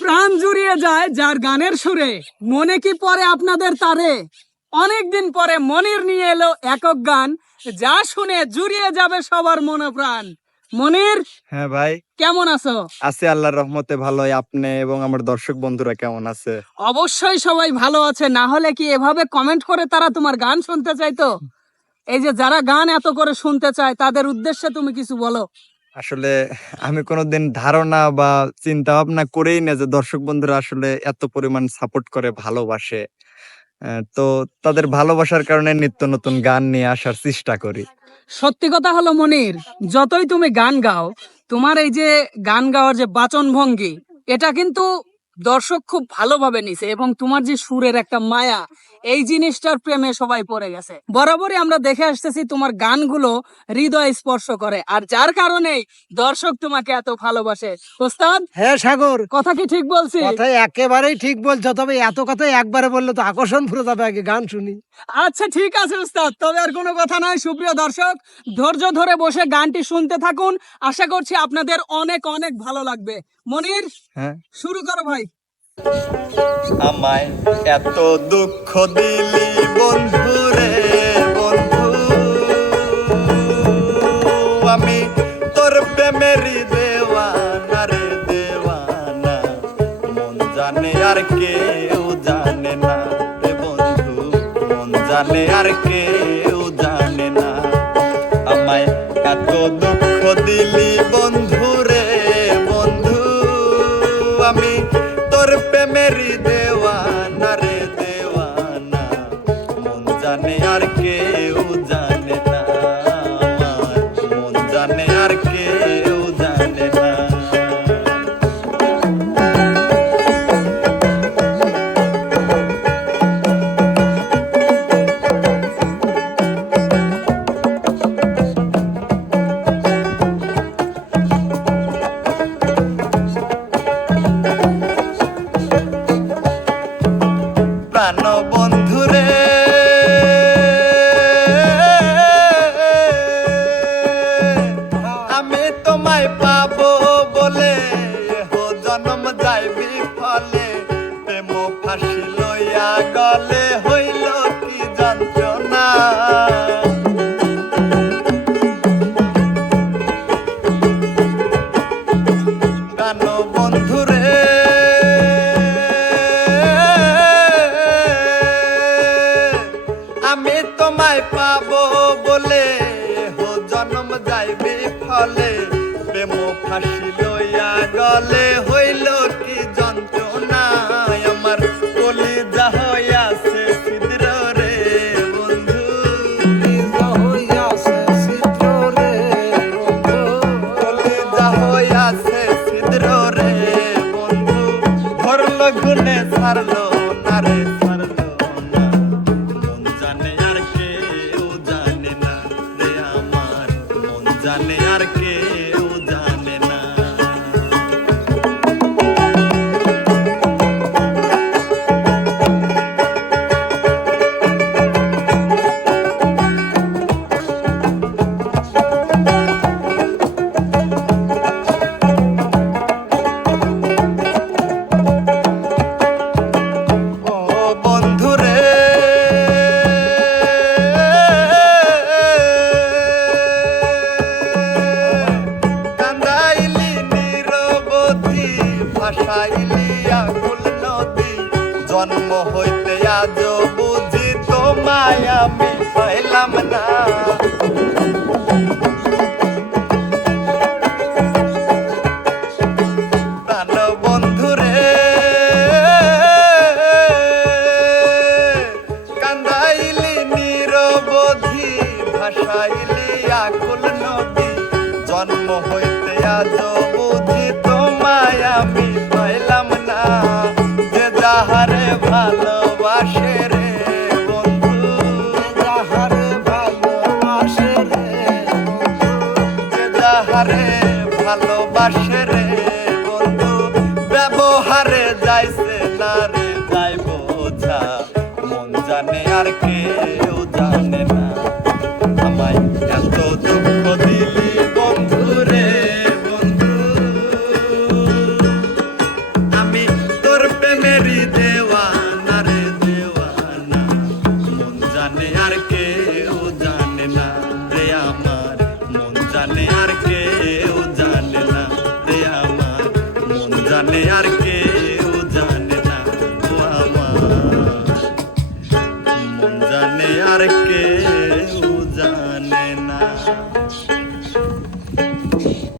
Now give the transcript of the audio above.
প্রাণ জুড়িয়ে যায় যার গানের সুরে। মনে কি পরে আপনাদের তারে? অনেকদিন পরে মনির নিয়ে এলো একক গান যা শুনে জুড়িয়ে যাবে সবার মনোপ্রাণ। মনির হ্যাঁ ভাই। কেমন আছো? আছে আল্লাহর রহমতে ভালোই। আপনি এবং আমার দর্শক বন্ধুরা কেমন আছে? অবশ্যই সবাই ভালো আছে। না হলে কি এভাবে কমেন্ট করে তারা তোমার গান শুনতে চাইতো? এই যে যারা গান এত করে শুনতে চায় তাদের উদ্দেশ্যে তুমি কিছু বলো। আসলে আমি কোনোদিন ধারণা বা চিন্তা ভাবনা করেই না যে দর্শক বন্ধুরা আসলে এত পরিমাণ সাপোর্ট করে ভালোবাসে। আহ, তো তাদের ভালোবাসার কারণে নিত্য নতুন গান নিয়ে আসার চেষ্টা করি। সত্যি কথা হলো মনির যতই তুমি গান গাও তোমার এই যে গান গাওয়ার যে বাচন ভঙ্গি এটা কিন্তু দর্শক খুব ভালোভাবে নিছে এবং তোমার যে সুরের একটা মায়া এই জিনিসটার প্রেমে সবাই পড়ে গেছে। বরাবরই আমরা দেখে আসতেছি তোমার গানগুলো হৃদয় স্পর্শ করে। আর যার কারণেই দর্শক তোমাকে এত ভালোবাসে। ওস্তাদ? হ্যাঁ সাগর। কথা কি ঠিক বলছি? কথা একেবারেই ঠিক বলছো তবে এত কথা একবারে বললে তো আকর্ষণ ফুরে যাবে আগে গান শুনি। আচ্ছা ঠিক আছে উস্তাদ তবে আর কোনো কথা নয় সুপ্রিয় দর্শক। ধৈর্য ধরে বসে গানটি শুনতে থাকুন। আশা করছি আপনাদের অনেক অনেক ভালো লাগবে। মনির হ্যাঁ। শুরু করো ভাই। আমায় এত দুঃখ দিলি বন্ধু রে, বন্ধু। আমি তোর প্রেমেরই দেওয়ানা রে, দেওয়ানা। মন জানে আর কেউ জানে না রে বন্ধু। মন জানে আর কেউ গলে হইল কি যন্ত্রণা প্রাণ বন্ধুরে আমি তোমায় পাবো বলে হো জন্ম যাইবে ফলে। ছাড়লো না রে, ছাড়লো না। মন জানে আর কেউ জানে না রে আমার। মন জানে আর কেউ জন্ম হইতে আজ বুঝি তোমায় আমি পাইলাম না। জন্ম হইতে আজ বুঝি তোমায় আমি পাইলাম না। ভালোবাসে রে বন্ধু। যাহারে ভালোবাসে রে যাহারে ভালোবাসে রে বন্ধু। ব্যবহারে যাইছে না রে, যাই বোঝা। মন আর কেউ জানে না। আমায়